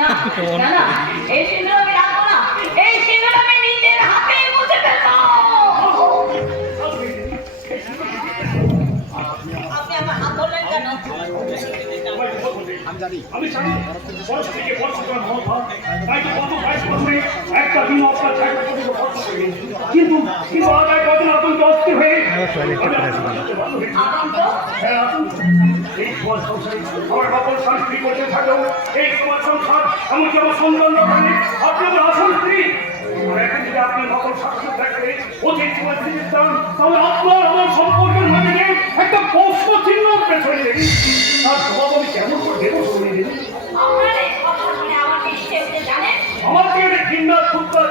না না না, এই সিঁদুর আমি রাখবো না, এই সিঁদুর আমি নিজের হাতে মুছে ফেলবো। আপনি আমার হাত ধরলেন কেন? আমি জানি বয়স থেকে বছর মহা তাই তো কত বাইশ বছরে একটা দিন অবস্থা কিন্তু কিন্তু আগায় কদিন আতঙ্ক অস্থির হয়ে এই সমাজ সংসারে আমার বাপন শান্তি করতে থাকলেও এই সমাজ সংসার এমনকি আমার সন্তান আপনি আমার আসল স্ত্রী। এখন যদি আপনি সকল শাসক থাকলে অধিক সময় ফিরে চান তাহলে আপনার আমার সম্পর্কের মধ্যে একটা প্রশ্ন চিহ্ন পেছনে তার জবাব আমি কেমন করে দেবো শুনে দিন। আপনার এই কথা শুনে আমার ইচ্ছে হচ্ছে জানেন, আমার থেকে এটা কিন্না সুন্দর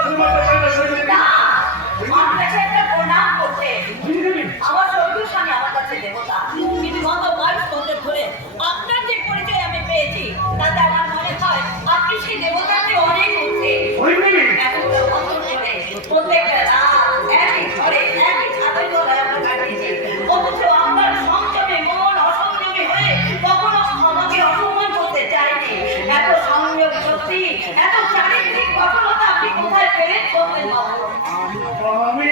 আপনাকে একটা প্রণাম করতে। আমার শ্বশুর স্বামী আমার কাছে দেবতা, কিন্তু গত 22 বছর ধরে আপনার যে পরিচয় আমি পেয়েছি তাতে আমার মনে হয় আপনি সেই দেবতাকে অনেক উঠছে। এখন তো বছর ধরে প্রত্যেকটা রাত একই ঘরে একই ছাদের তলায় আমরা কাটিয়েছি, অথচ আপনার সংযমে মন অসংযমী হয়ে কখনো আমাকে অসম্মান করতে চাইনি। এত সংযম শক্তি, এত চারিত্রিক কঠোরতা আপনি কোথায় পেলেন বলতেন বাবু? আমি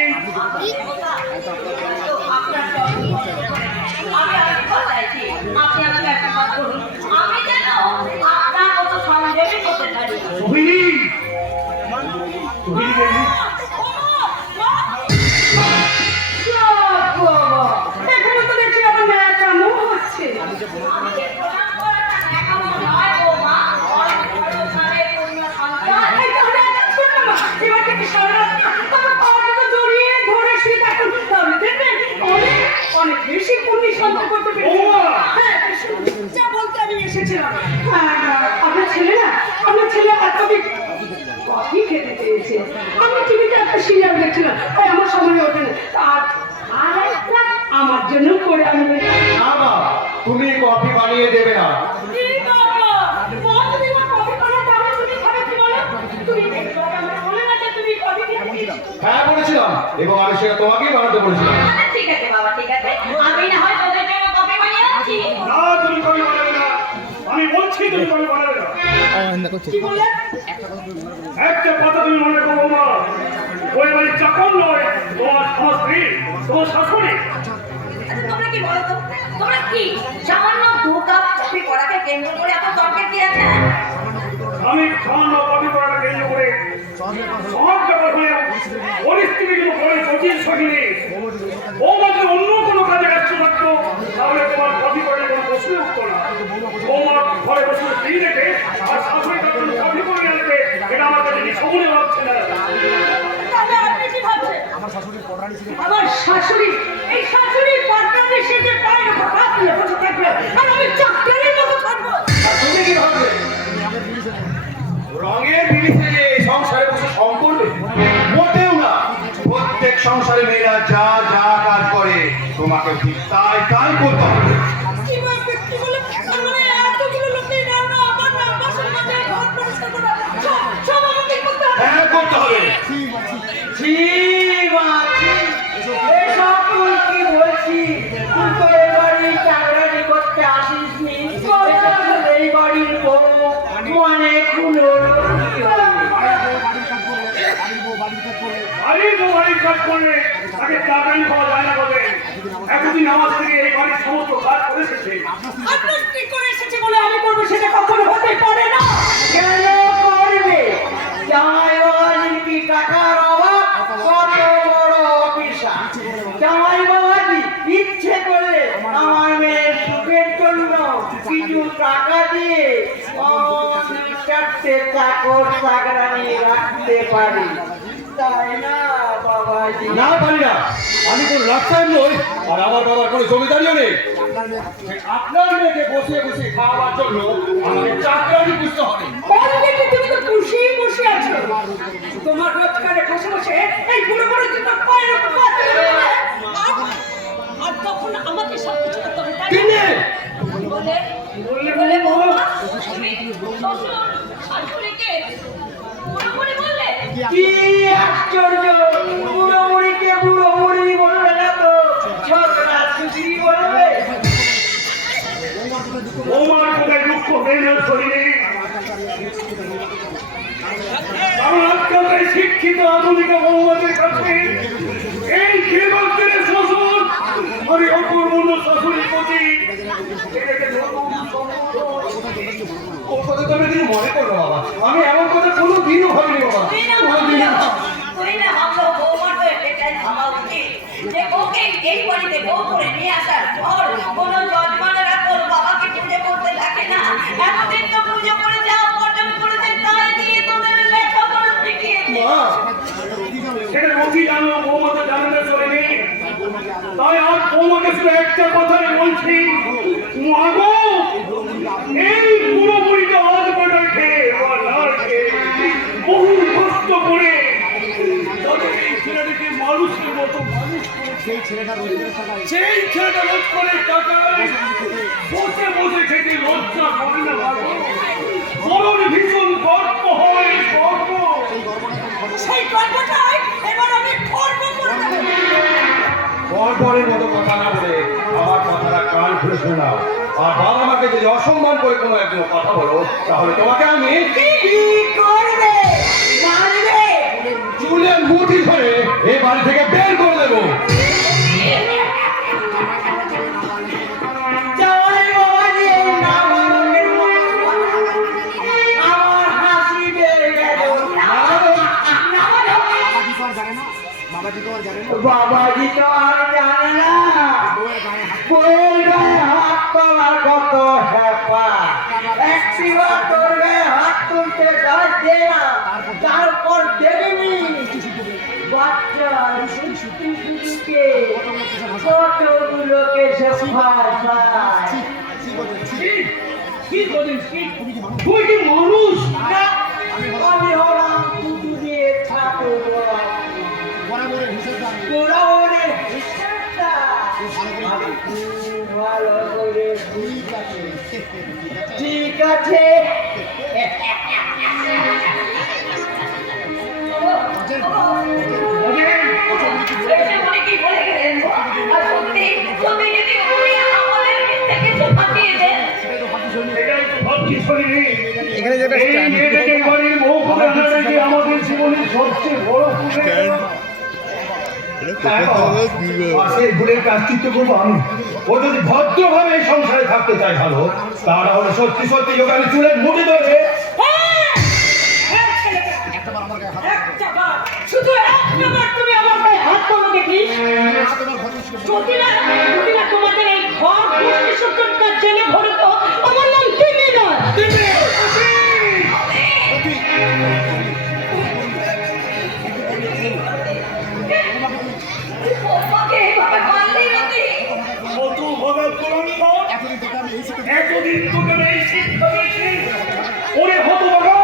আরেকটি কথা চাইছি, আপনি আমাকে একটা কথা বলুন, আমি যেন আপনার মতো সংযমী করতে পারি। এখানে তো দেখছি আমার মেয়ের কামও হচ্ছে। আমাকে প্রণাম করাটা ন্যাকামো নয় বৌমা, অর্ধস্থানের পূর্ণ সন্তান। এবার থেকে সারা তোমার পাওয়াটা জড়িয়ে ধরে শুয়ে থাকুন, তাহলে দেখবেন অনেক অনেক বেশি পুণ্য সঞ্চয় করতে পেরেছি। হ্যাঁ, যা বলতে আমি এসেছিলাম। আপনার ছেলে না, আপনার ছেলে এতদিন কফি খেতে পেয়েছে। আমি টিভিতে একটা সিরিয়াল দেখছিলাম, তাই আমার সময় ওঠে না। আর একটা আমার জন্য করে আনবে। না না, তুমি কফি বানিয়ে দেবে না। হ্যাঁ বলেছিলাম, এবং আমি সেটা তোমাকেই বানাতে বলেছিলাম। ঠিক আছে বাবা, ঠিক আছে, আমি না হয় তোদের জন্য কফি বানিয়ে আনছি। না তুমি কবি বানাবে না, আমি বলছি তুমি কবি বানাবে না। কি বললে? একটা কথা তুমি মনে করো না, ওই বাড়ির চাকর নয়, তোমার স্ত্রী, তোমার শাশুড়ি। আচ্ছা তোমরা কি বলো তো, তোমরা কি সামান্য 2 কাপ কফি করাকে কেন্দ্র করে এত তর্কের কি আছে? আমি সামান্য কবি করাটা কেন্দ্র করে সমাজ ব্যাপার হয়ে পরিস্থিতি কিন্তু বড় জটিল সহিনী। ও মাঝে অন্য কোনো কাজে ব্যস্ত থাকতো তাহলে তোমার কবি করার কোনো প্রশ্ন উঠতো না। তোমার ঘরে বসে ফ্রি রেখে আর শাশুড়ি যখন কবি করে আনবে এটা আমার কাছে শগুনে লাগছে না। তাহলে আপনি কি ভাবছেন? আমার শাশুড়ি, এই শাশুড়ির পার্টনারে সে যে পায়ের উপর হাত দিয়ে বসে থাকবে আর আমি চাকরির মতো থাকবো। আর তুমি কি ভাববে? রঙের বিড়িতে যে এই সংসারে বসে সম করবে? মোটেও না। প্রত্যেক সংসারে মেয়েরা যা যা কাজ করে তোমাকে ঠিক তাই তাই করতে হবে। কি বলবে? কি বলে? মানে এতগুলো লোকের নাম না আমার নাম বাসন মাজা, ঘর পরিষ্কার করা, সব আমাকে করতে হবে। হ্যাঁ করতে হবে। বাড়ির বউ বাড়ির কাজ করলে তাকে চাকরি পাওয়া যায় না বলে এতদিন আমার থেকে এই বাড়ির সমস্ত কাজ করে এসেছে। আপনার স্ত্রী করে এসেছে বলে আমি করবো সেটা কখনো হতে পারে না। কেন করবে? জামাই বাবাজির কি টাকার অভাব? কত বড় অফিসার জামাই বাবাজি ইচ্ছে করলে আমার মেয়ের সুখের জন্য কিছু টাকা দিয়ে 4টে চাকর চাকরানি রাখতে পারি, তাই না বাবাজি? না পারি না, আমি কোন রাস্তায় নই, আর আমার বাবার কোনো জমিদারিও নেই। আপনার মেয়েকে বসে বসে খাওয়াবার জন্য আমাকে চাকরানি বুঝতে হবে। অলরেডি তুমি তো খুশি বসে আছো, তোমার রোজগারে বসে বসে এই বুড়ো বুড়ো দুটো পায়ের উপর পা তুলে দিলে, আর তখন আমাকে সব কিছু করতে হবে, তাই না? বলে বৌমা, তুমি শ্বশুর শাশুড়িকে পুরোপুরি বললে? কি আশ্চর্য! বুড়ো বুড়িকে বুড়ো বুড়ি বলবে না তো ছোটরা সুধি বলবে। বৌমার কোথায় দুঃখ বের শরীরে কারণ আজকাল এই শিক্ষিত আধুনিক বৌমাদের কাছে এই যুবকদের শ্বশুর আর অপূর্ণ শাশুড়ির প্রতি ওর কথা তো আমি কিছু মনে করবো বাবা, আমি এমন কথা কোনো দিনও ভাবিনি বাবা, কোনোদিনও না। তুই না ভাবলো বৌমার তো এটাই ভাবা উচিত যে ওকে এই বাড়িতে বউ করে নিয়ে আসার পর কোনো যজমানেরা তোর বাবাকে পুজো করতে থাকে না। এতদিন তো পুজো করে যা উপার্জন করেছে তাই দিয়ে তোদের লেখাপড়া শিখিয়েছে। মা, সেটা রোগী জানো, বৌমা তো জানে না চলেনি। তাই আর বৌমাকে শুধু একটা কথাই বলছি, মাগো এই পুরোপুরিটা আজ বেড়াকে বহু কষ্ট করে তাদের এই ছেলেটিকে মানুষের মতো মানুষ করে সেই ছেলেটা রোজ করে টাকায় বসে বসে খেতে লজ্জা করে না মাগো। বড় ভীষণ গর্ব হয়, গর্ব। সেই গল্পটাই এবার আমি গর্ব করে দেবো। বড়ের মতো কথা না বলে আমার কথাটা কান খুলে শোনাও। আর বাবা মাকে যদি অসম্মান করে কোনো একজন কথা বলো, তাহলে তোমাকে আমি কি করবে? মারবে? চুলের মুঠি ধরে এই বাড়ি থেকে বের করে দেবো। জয় বাবাজি, না বাবাকে আমার হাসি পেয়ে গেল। বাবাজি তো আর জানে না বউয়ের গায়ে হাত তোলার কত হ্যাপা। একটিবার তোর গায়ে হাত তুলতে যাচ্ছে না, তারপর দেখবি বাচ্চা শিশুকে কতগুলোকে সে ভাষায় কি বলিস কি? তুই কি মানুষ? আমি হলাম কুকুরের ছাত্র বরাবরের হিসাবটা ভালো করে ঠিক আছে। এসে মনে কি বলে গেলেন? আর সত্যি সত্যি যদি উনি আমাদের থেকে কিছু ফাঁকিয়ে দেন। এটাই তো ভাবছি শরীরে। এই মেয়েটাকে বাড়ির বউ করে আনাটা কি আমাদের জীবনের সবচেয়ে বড় ভুল? আর সেই ভুলের কাজকৃত্য করবো আমি। ও যদি ভদ্রভাবে এই সংসারে থাকতে চায় ভালো, তা না হলে সত্যি সত্যি ওকে আমি চুলের মুঠি ধরে শুধু একটাবার তুমি আমার গায়ে হাত তোলো দেখি। যদি না তোমাদের এই ঘর পুষ্টি সত্তরকার জেনে ভরে তো আমার নাম তিনি নয়। ওকে এভাবে মারলেই হতি। কত ভাগা কলঙ্ক! এতদিন তোকে আমি এই শিক্ষা দিয়েছি। ওরে হতভাগা,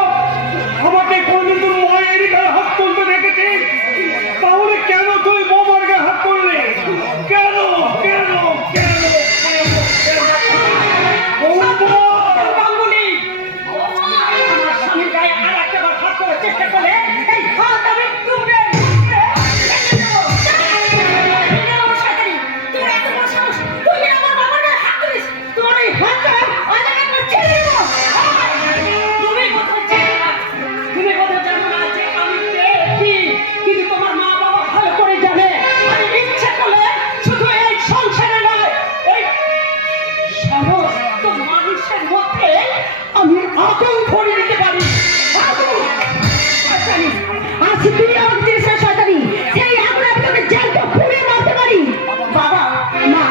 আমাকে কোনদিন তোর মায়ের গায়ে হাত তুলতে দেখেছিস? তাহলে কেন তুই বোমার গায়ে হাত তুললি? কেন কেন কেন গাঙ্গুলি, আমার স্বামীর গায়ে আর একটাবার হাত তোলার চেষ্টা করলে এই হাত আমি তুলবে। কিন্তু তোমার মা বাবা ভালো করে জানে আমি ইচ্ছে করলে শুধু এই সংসারে নয়, এই সমস্ত মানুষের মধ্যে আমি আগুন ধরে দিতে পারি। শয়তানি, আজ তুই আমার দেশে শয়তানি, সেই আগুন আমি তোকে জ্যান্ত পুড়িয়ে মারতে পারি। বাবা মা,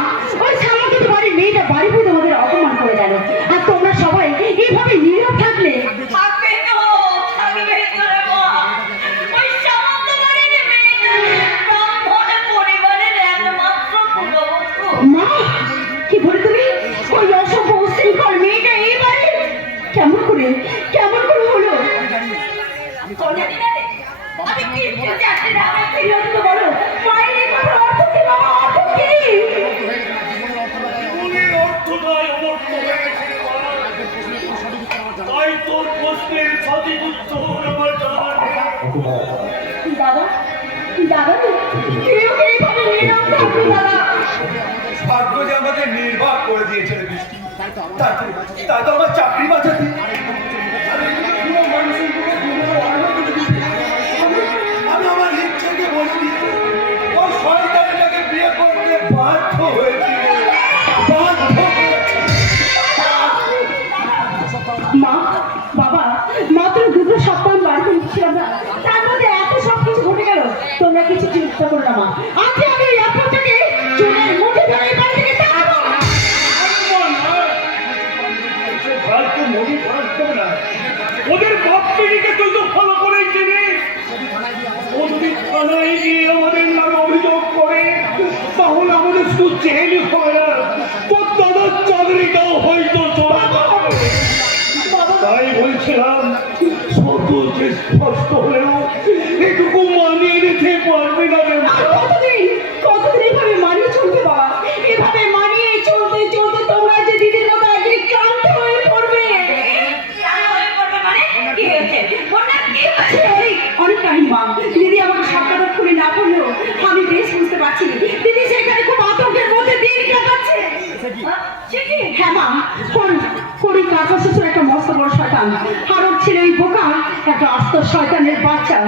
ওই সামনে বাড়ির মেয়েটা বাড়ি পুজো আমাদের অপমান করে গেল, আর তোমরা সবাই এইভাবে নীরব থাকলে থাকবে তো, থাকবে তো রে মা। ওই সামান্য বাড়ির মেয়েটা ব্রাহ্মণের পরিবারের একমাত্র পুরবধূ। মা, কি বলে তুমি? ওই অসভ্য উশৃঙ্খল মেয়েটা এই বাড়ি কেমন করে হলো? জানি না রে, আমি কিচ্ছু জানি না। আমি ফিরত বলো মায়ের এই কথার অর্থ কি বাবা, অর্থ কি? মনের অর্থটাই অনর্থ হয়ে গেছে রে বাবা। তাই তোর প্রশ্নের সঠিক উত্তর আমার জানা নেই। দাদা কেউ এইভাবে নীরব থাকবে দাদা। ভাগ্য যে আমাকে নির্বাক করে দিয়েছে রে বৃষ্টি। তাই তো আমার চাকরি বাঁচাতে আমি মা, আজকে আমি এই আপনাকে চুলের মুঠি ধরে এই বাড়ি থেকে তাড়াবো। ওদের বাপ পিড়িকে তুই তো ফলো করেই চিনিস। ওদের থানায় গিয়ে আমাদের নামে অভিযোগ করে তাহলে আমাদের শুধু জেলই হয় না, তোর দাদার চাকরিটাও হয়তো চলে যাবে। তাই বলছিলাম শত যে স্পষ্ট হলেও এটুকু মানিয়ে নিতে পারবে না রে মা। আর কতদিন এভাবে মানিয়ে চলবে বাবা? এভাবে মানিয়ে চলতে চলতে তোমরা যে দিদির মতো একদিন ক্লান্ত হয়ে পড়বে। কি হয়েছে? ওনার কি হয়েছে? এই, অনেক কাহিনী মা। দিদি আমাকে সাক্ষাৎ করে না বললেও আমি বেশ বুঝতে পারছি দিদি সেখানে খুব আতঙ্কের মধ্যে দিন কাটাচ্ছে। হ্যাঁ মা, করি কাকা শ্বশুর একটা মস্ত বড় শয়তান, হারক ছিল এই বোকা একটা আস্ত শয়তানের বাচ্চা।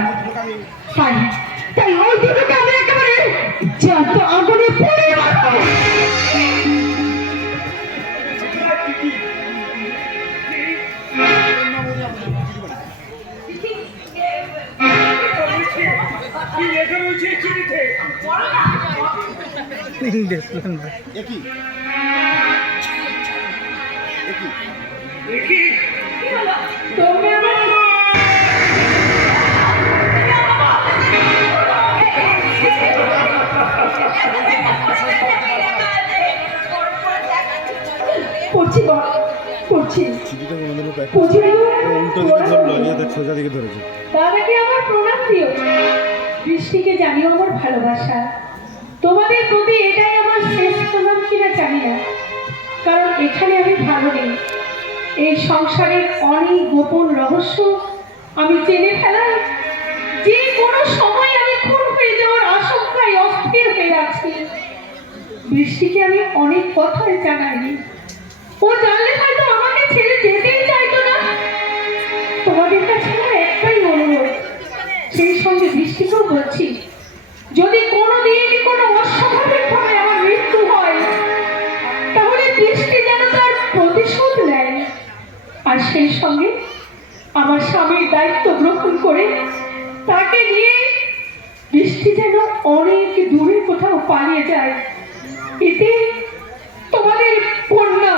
তাই ওই দিদিকে আমি একেবারে জ্যান্ত আগুনে পড়ে মারবো। কি লেখা রয়েছে এই চিঠিতে? দেখি তোমরা আমার পড়ছি বা পড়ছি পড়ছি উল্টো দিকে ধরলো, ইয়ে দেখ সোজা দিকে ধরেছে। দাদাকে আমার প্রণাম প্রিয়, বৃষ্টিকে জানিও আমার ভালোবাসা। তোমাদের প্রতি এটাই আমার শেষ প্রণাম কিনা জানি না, কারণ এখানে আমি ভালো নেই। এই সংসারের অনেক গোপন রহস্য আমি জেনে ফেলাই যে কোনো সময় আমি খুন হয়ে যাওয়ার আশঙ্কায় অস্থির হয়ে আছি। বৃষ্টিকে আমি অনেক কথাই জানাইনি, ও জানলে হয়তো আমাকে ছেড়ে যেতেই চাইতো না। তোমাদের কাছে আমার একটাই অনুরোধ, সেই সঙ্গে বৃষ্টিকেও বলছি, যদি কোনোদিন কোনো অস্বাভাবিক ভাবে আমার মৃত্যু হয় তাহলে বৃষ্টি যেন তার প্রতিশোধ নেয়, আর সেই সঙ্গে আমার স্বামীর দায়িত্ব গ্রহণ করে তাকে নিয়ে বৃষ্টি যেন অনেক দূরে কোথাও পালিয়ে যায়। এতে তোমাদের কন্যা